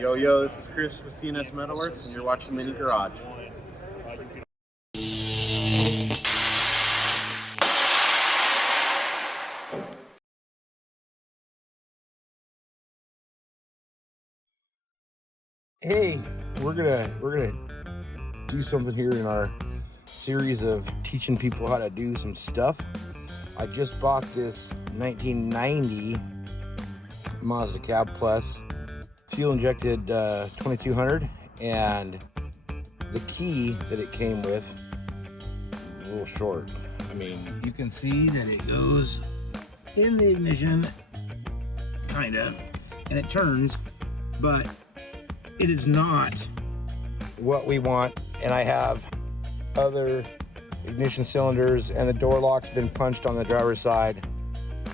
Yo, this is Chris with CNS Metalworks, and you're watching Mini Garage. Hey, we're gonna do something here in our series of teaching people how to do some stuff. I just bought this 1990 Mazda Cab Plus fuel injected 2200, and the key that it came with is a little short. I mean, you can see that it goes in the ignition, kind of, and it turns, but it is not what we want. And I have other ignition cylinders, and the door lock's been punched on the driver's side.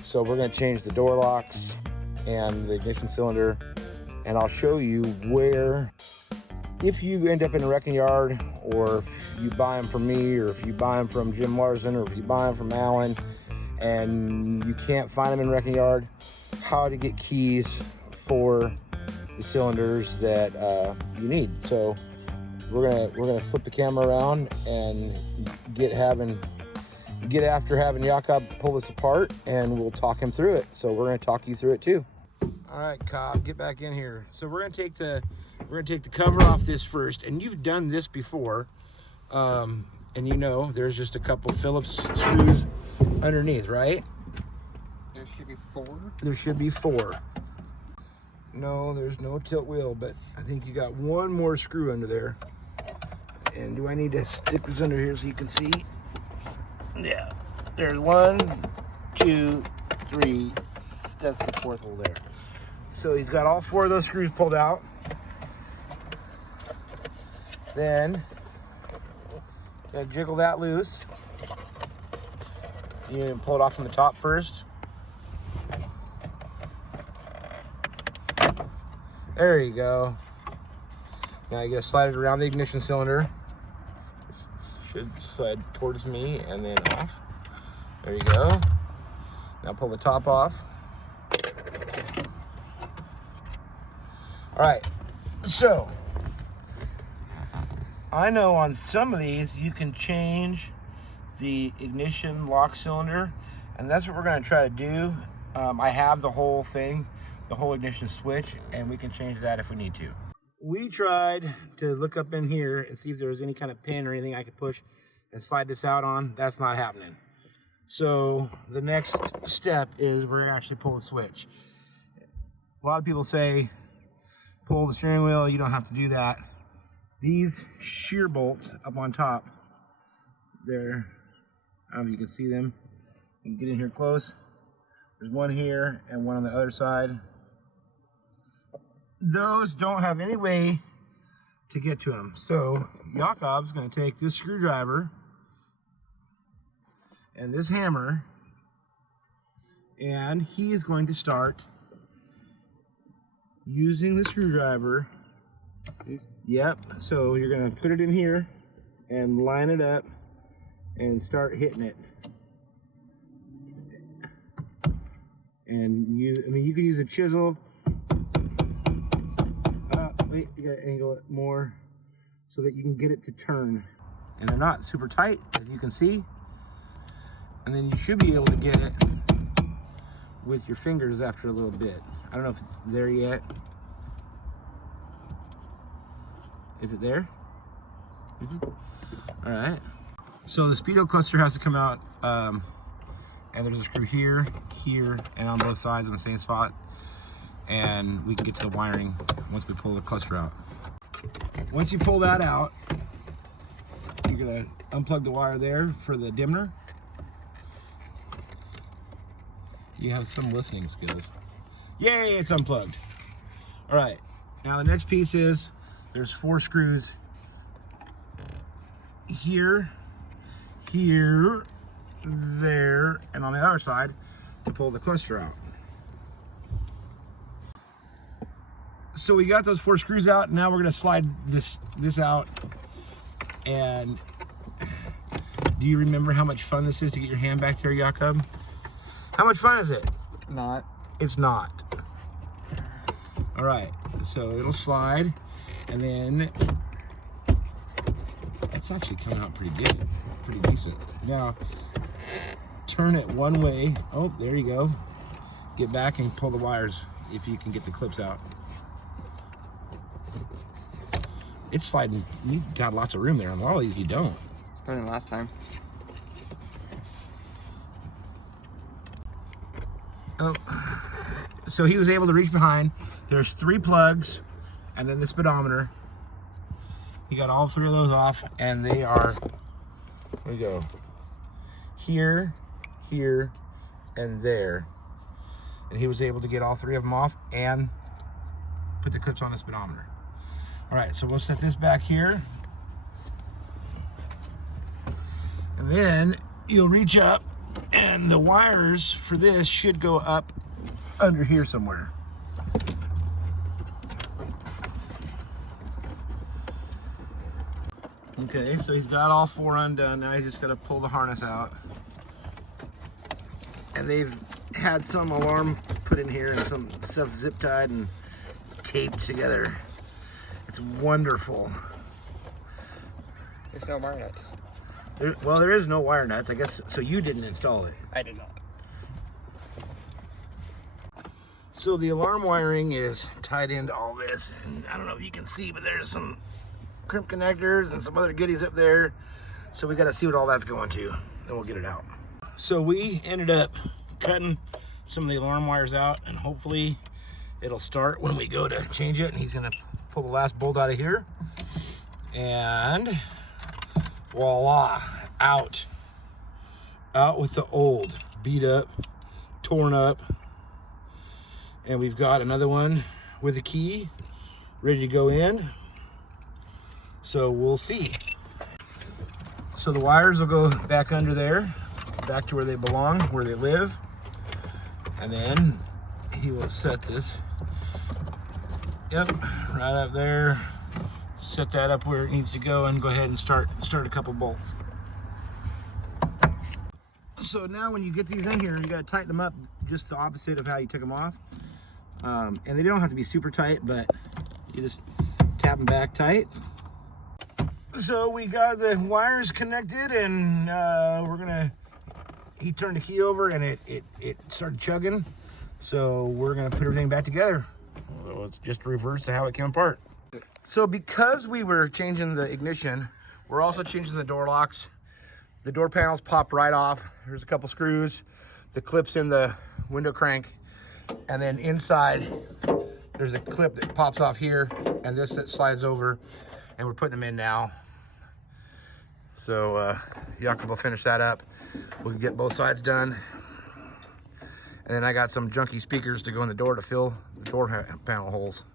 So we're gonna change the door locks and the ignition cylinder, and I'll show you where, if you end up in a wrecking yard, or if you buy them from me, or if you buy them from Jim Larson, or if you buy them from Alan and you can't find them in wrecking yard, how to get keys for the cylinders that you need. So we're gonna flip the camera around and get after having Jakob pull this apart, and we'll talk him through it. So we're gonna talk you through it too. All right, Cobb, get back in here. So we're gonna take the cover off this first, and you've done this before, and you know there's just a couple Phillips screws underneath, right? There should be 4. There should be 4. No, there's no tilt wheel, but I think you got one more screw under there. And do I need to stick this under here so you can see? Yeah, there's 1, 2, 3. That's the 4th hole there. So he's got all 4 of those screws pulled out. Then gotta jiggle that loose. You can pull it off from the top first. There you go. Now you gotta slide it around the ignition cylinder. This should slide towards me and then off. There you go. Now pull the top off. All right, so I know on some of these you can change the ignition lock cylinder, and that's what we're gonna try to do. I have the whole thing, the whole ignition switch, and we can change that if we need to. We tried to look up in here and see if there was any kind of pin or anything I could push and slide this out on. That's not happening. So the next step is we're gonna actually pull the switch. A lot of people say pull the steering wheel. You don't have to do that. These shear bolts up on top there, I don't know if you can see them. You can get in here close. There's one here and one on the other side. Those don't have any way to get to them. So Jakob's gonna take this screwdriver and this hammer, and he is going to start using the screwdriver. Yep, so you're gonna put it in here and line it up and start hitting it. And you could use a chisel. Wait, you gotta angle it more so that you can get it to turn. And they're not super tight, as you can see. And then you should be able to get it with your fingers after a little bit. I don't know if it's there yet. Is it there? All right. So the speedo cluster has to come out, and there's a screw here, here, and on both sides in the same spot. And we can get to the wiring once we pull the cluster out. Once you pull that out, you're gonna unplug the wire there for the dimmer. You have some listening skills. Yay, it's unplugged. All right, now the next piece is there's 4 screws here, here, there, and on the other side to pull the cluster out. So we got those 4 screws out. Now we're gonna slide this out. And do you remember how much fun this is to get your hand back there, Jakob? How much fun is it? Not. It's not. All right, So it'll slide, and then it's actually coming out pretty good, pretty decent. Now, turn it one way. Oh, there you go. Get back and pull the wires if you can get the clips out. It's sliding. You got lots of room there. On a lot of these, you don't. Better than last time. Oh, so he was able to reach behind. There's 3 plugs, and then the speedometer. He got all 3 of those off, and they are, there we go, here, here, and there. And he was able to get all 3 of them off and put the clips on the speedometer. All right, so we'll set this back here. And then you'll reach up, and the wires for this should go up under here somewhere. Okay, so he's got all 4 undone. Now he's just got to pull the harness out. And they've had some alarm put in here and some stuff zip tied and taped together. It's wonderful. There's no wire nuts. Well, there is no wire nuts, I guess. So you didn't install it. I did not. So the alarm wiring is tied into all this, and I don't know if you can see, but there's some crimp connectors and some other goodies up there. So we got to see what all that's going to, then we'll get it out. So we ended up cutting some of the alarm wires out, and hopefully it'll start when we go to change it. And he's going to pull the last bolt out of here, and voila, out with the old, beat up, torn up. And we've got another one with a key ready to go in. So we'll see. So the wires will go back under there, back to where they belong, where they live. And then he will set this, yep, right up there. Set that up where it needs to go, and go ahead and start a couple bolts. So now when you get these in here, you gotta tighten them up just the opposite of how you took them off. And they don't have to be super tight, but you just tap them back tight. So we got the wires connected, and he turned the key over, and it started chugging. So we're gonna put everything back together. So it's just reverse to how it came apart. So because we were changing the ignition, we're also changing the door locks. The door panels pop right off. There's a couple screws, the clips in the window crank, and then inside there's a clip that pops off here, and this that slides over, and we're putting them in now. So Jacob will finish that up. We'll get both sides done. And then I got some junky speakers to go in the door to fill the door panel holes.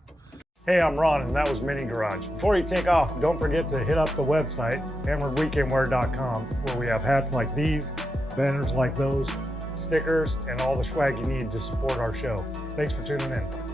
Hey, I'm Ron, and that was Mini Garage. Before you take off, don't forget to hit up the website, hammeredweekendwear.com, where we have hats like these, banners like those, stickers, and all the swag you need to support our show. Thanks for tuning in.